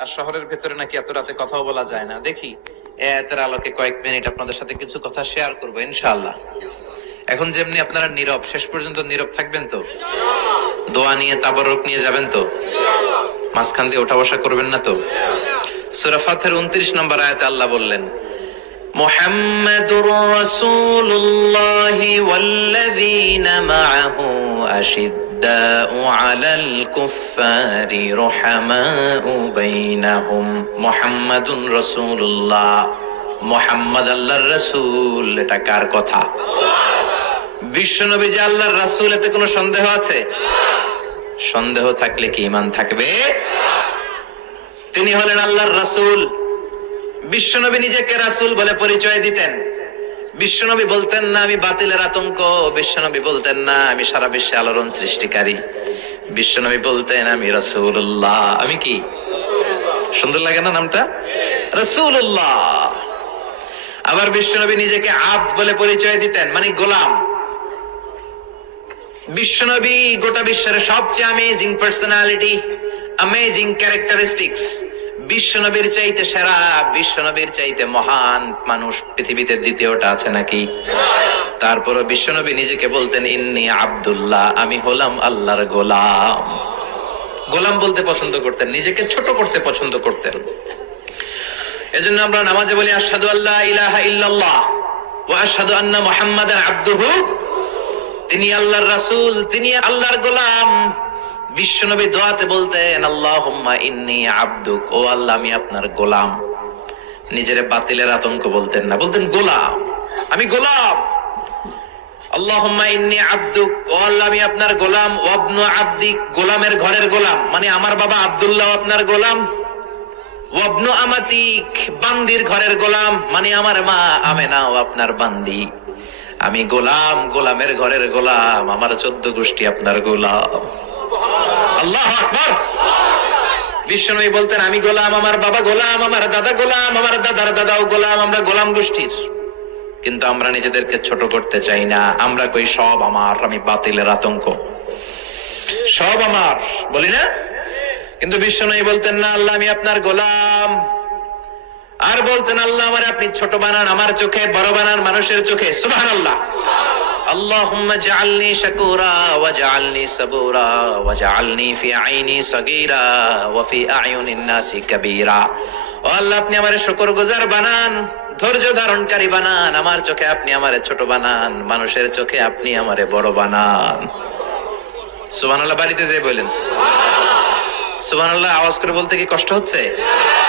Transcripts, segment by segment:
আর শহরের ভেতরে নাকি এত রাতে কথাও বলা যায় না। দেখি এতের আলোকে কয়েক মিনিট আপনাদের সাথে কিছু কথা শেয়ার করব, ইনশাআল্লাহ। এখন যেমনি আপনারা নীরব, শেষ পর্যন্ত নীরব থাকবেন তো? দোয়া নিয়ে তাবারক নিয়ে যাবেন তো? মাঝখান দিয়ে ওঠা বসা করবেন না তো? সুরাফাতের উনত্রিশ নম্বর আয়াতে আল্লাহ বললেন, মোহাম্মদুর রাসূলুল্লাহি ওয়াল্লাযীনা মাআহু আশিদ্দ أشداء على الكفار رحماء بينهم محمد رسول الله মোহাম্মদ আল্লাহর রাসূল এটা কার কথা বিশ্বনবী যে আল্লাহর রাসূল এতে কোনো সন্দেহ আছে সন্দেহ থাকলে কি ঈমান থাকবে তিনি হলেন আল্লাহর রাসূল বিশ্বনবী নিজেকে রাসূল বলে পরিচয় দিতেন বিশ্বনবী বলতেন না, আমি বাতিলের আতঙ্ক। বিশ্বনবী বলতেন না, আমি সারা বিশ্বে আলোড়ন সৃষ্টিকারী। বিশ্বনবী বলতেন, আমি রাসূলুল্লাহ। আমি কি? সুন্দর লাগে না নামটা? রাসূলুল্লাহ। আবার বিশ্বনবী নিজেকে আব বলে পরিচয় দিতেন মানে গোলাম। বিশ্বনবী গোটা বিশ্বের সবচেয়ে অ্যামেজিং পার্সোনালিটি অ্যামেজিং ক্যারেক্টারিস্টিক্স বিশ্বনবীর চাইতে সেরা, বিশ্বনবীর চাইতে মহান মানুষ পৃথিবীতে দ্বিতীয়টা আছে নাকি? তারপরও বিশ্বনবী নিজেকে বলতেন, ইন্নি আব্দুল্লাহ, আমি হলাম আল্লাহর গোলাম। গোলাম বলতে পছন্দ করতেন, নিজেকে ছোট করতে পছন্দ করতেন। এজন্য আমরা নামাজে বলি, আশহাদু আল্লাহ ইলাহা ইল্লাল্লাহ ও আশহাদু আন্না মুহাম্মাদান আব্দুহু। তিনি আল্লাহর রাসূল, তিনি আল্লাহর গোলাম। বিশ্বনবী দোয়াতে বলতেন, আল্লাহুম্মা ইন্নী আবদুক। ও আল্লাহ, আমি আপনার গোলাম। নিজের বাতিলের আতঙ্ক বলতেন না। বলতেন, গোলাম, আমি গোলাম। আল্লাহুম্মা ইন্নী আবদুক। ও আল্লাহ, আমি আপনার গোলাম। ওয়াবনু আবদিক গোলামের ঘরের গোলাম। মানে আমার বাবা আব্দুল্লাহ আপনার গোলাম। ওয়াবনু আমাতিক, বান্দির ঘরের গোলাম। মানে আমার মা আমেনা ও আপনার বান্দি। আমি গোলাম, গোলামের ঘরের গোলাম। আমার চোদ্দ গোষ্ঠী আপনার গোলাম। আল্লাহ আকবর। বিশ্বনবী বলতেন, আমি গোলাম, আমার বাবা গোলাম, আমার দাদা গোলাম, আমার দাদার দাদাও গোলাম, আমরা গোলাম গোষ্ঠীর। কিন্তু আমরা নিজেদেরকে ছোট করতে চাই না। আমরা কই, সব আমার, আমি বাতিলের আতঙ্ক। সব আমার, বলি না? কিন্তু বিশ্বনবী বলতেন, না আল্লাহ, আমি আপনার গোলাম। আর বলতেন, আল্লাহ, আমার আপনি ছোট বানান, আমার চোখে বড় বানান মানুষের চোখে। সুবহান আল্লাহ اللهم اجعلني شكورا واجعلني صبورا واجعلني في عيني صغيرا وفي اعين الناس كبيرا ও আল্লাহ আপনি আমারে শুকর গুজার বানান ধৈর্য ধারণকারী বানান আমার চোখে আপনি আমারে ছোট বানান মানুষের চোখে আপনি আমারে বড় বানান সুবহানাল্লাহ বাড়িতে যে বলেন সুবহানাল্লাহ আওয়াজ করে বলতে কি কষ্ট হচ্ছে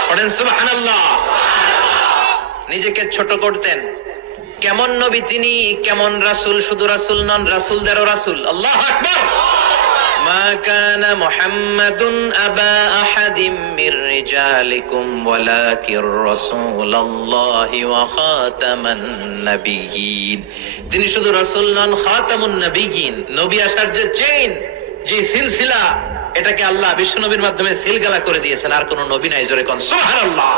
পড়েন সুবহানাল্লাহ নিজেকে ছোট করতেন কেমন নবী তিনি কেমন রাসূল শুধু রাসূল নন রাসূলদেরও রাসূল আল্লাহ আকবার ما كان محمد أبا أحد من رجالكم ولكن رسول الله وخاتم النبيين তিনি শুধু রাসূল নন খাতামুন নবিয়িন নবী আসার যে চেইন যে সিলসিলা এটাকে আল্লাহ বিশ্ব নবীর মাধ্যমে সিলগালা করে দিয়েছেন আর কোন নবী নাই জোরে কোন সুবহানাল্লাহ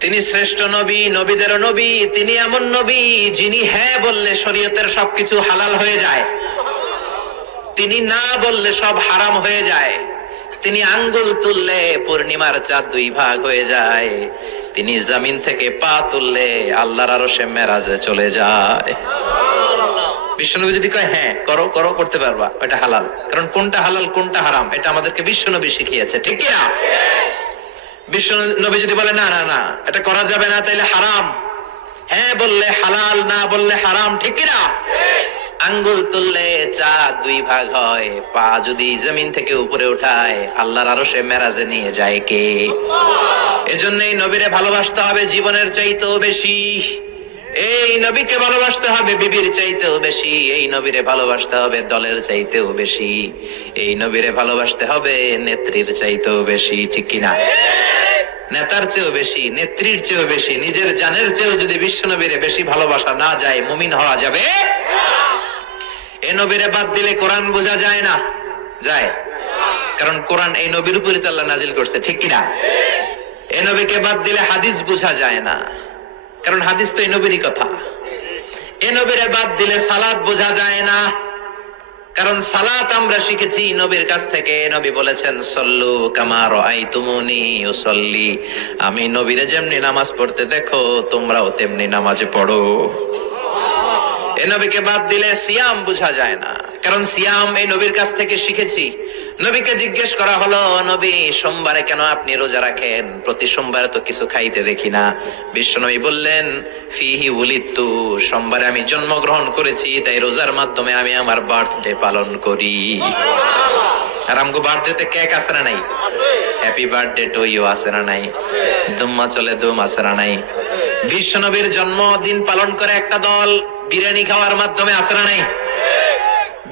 তিনি শ্রেষ্ঠ নবী নবীদের নবী, তিনি এমন নবী যিনি হ্যাঁ বললে শরীয়তের সবকিছু হালাল হয়ে যায়। তিনি না বললে সব হারাম হয়ে যায়। তিনি আঙ্গুল তুললে পূর্ণিমার চাঁদ দুই ভাগ হয়ে যায়। তিনি জামিন থেকে পা তুললে আল্লাহর আরও সে মেরাজে চলে যায়। বিশ্বনবী যদি কয় হ্যাঁ করো করো, করতে পারবা, এটা হালাল। কারণ কোনটা হালাল, কোনটা হারাম, এটা আমাদেরকে বিশ্বনবী শিখিয়েছে। ঠিক কিনা? বিশ্ব নবী যদি বলে, না না না, এটা করা যাবে না, তাইলে হারাম। হ্যাঁ বললে হালাল, না বললে হারাম, ঠিক না আঙ্গুল তুললে চা দুই ভাগ হয়, পা যদি জমিন থেকে উপরে উঠায়, আল্লাহর আরও সে মেরাজে নিয়ে যায় কে? এজন্যই নবীরে ভালোবাসতে হবে, জীবনের চাইতেও বেশি। এই নবীকে ভালোবাসতে হবে বিবির চাইতেও বেশি, এই নবীরে ভালোবাসতে হবে দলের চাইতেও বেশি, এই নবীরে ভালোবাসতে হবে নেত্রীর চাইতেও বেশি, ঠিক কিনা? নেতার চেয়েও বেশি, নেত্রীর চেয়েও বেশি, নিজের জানের চেয়েও যদি বিশ্ব নবীরে বেশি ভালোবাসা না যায়, মুমিন হওয়া যাবে? এ নবীরে বাদ দিলে কোরআন বোঝা যায় না। যায়। কারণ কোরআন এই নবীর উপরে তো আল্লাহ নাজিল করছে, ঠিক কিনা? এ নবীকে বাদ দিলে হাদিস বোঝা যায় না। কারণ হাদিস তো এই কথা। এ নবীরে বাদ দিলে সালাদ বোঝা যায় না। কারণ সালাত আমরা শিখেছি নবীর কাছ থেকে। নবী বলেছেন, সল্লু কামার আই তুমনি ও সল্লি আমি নবীরে যেমনি নামাজ পড়তে দেখো, তোমরাও তেমনি নামাজে পড়ো। এ নবীকে বাদ দিলে সিয়াম বোঝা যায় না। কারণ সিয়াম এই নবীর কাছ থেকে শিখেছি। নবীকে জিজ্ঞেস করা হলো, নবী, সোমবারে কেন আপনি রোজা রাখেন? প্রতি সোমবারে তো কিছু খাইতে দেখি না। বিশ্বনবী বললেন, ফিহি উলিত্তু, সোমবারে আমি জন্মগ্রহণ করেছি, তাই রোজার মাধ্যমে আমি আমার বার্থডে পালন করি। আর আমগো বার্থডেতে কেক আছে না নাই? হ্যাপি বার্থডে টু ইউ আছে না নাই? দুম্মা চলে, দুম আছে না নাই? বিশ্বনবীর জন্মদিন পালন করে একটা দল বিরিয়ানি খাওয়ার মাধ্যমে আছে না নাই?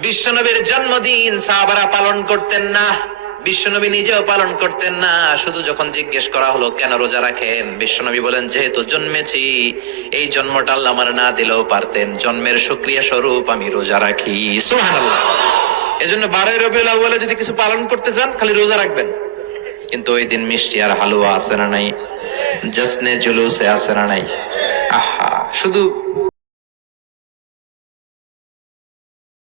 বিশ্বনবীর জন্মদিন সাহাবারা পালন করতেন না, বিশ্বনবী নিজেও পালন করতেন না। শুধু যখন জিজ্ঞেস করা হলো, কেন রোজা রাখেন? বিশ্বনবী বলেন, যেহেতু জন্মেছি, এই জন্মটা আল্লাহ আমার না দিলেও পারতেন। জন্মের সুক্রিয়া স্বরূপ আমি রোজা রাখি। সুবহানাল্লাহ। এজন্য বারোই রবিউল আউয়ালে যদি কিছু পালন করতে চান, খালি রোজা রাখবেন। কিন্তু ওই দিন মিষ্টি আর হালুয়া আছে না নাই? জসনে জুলুসে আছে না নাই? আহা, শুধু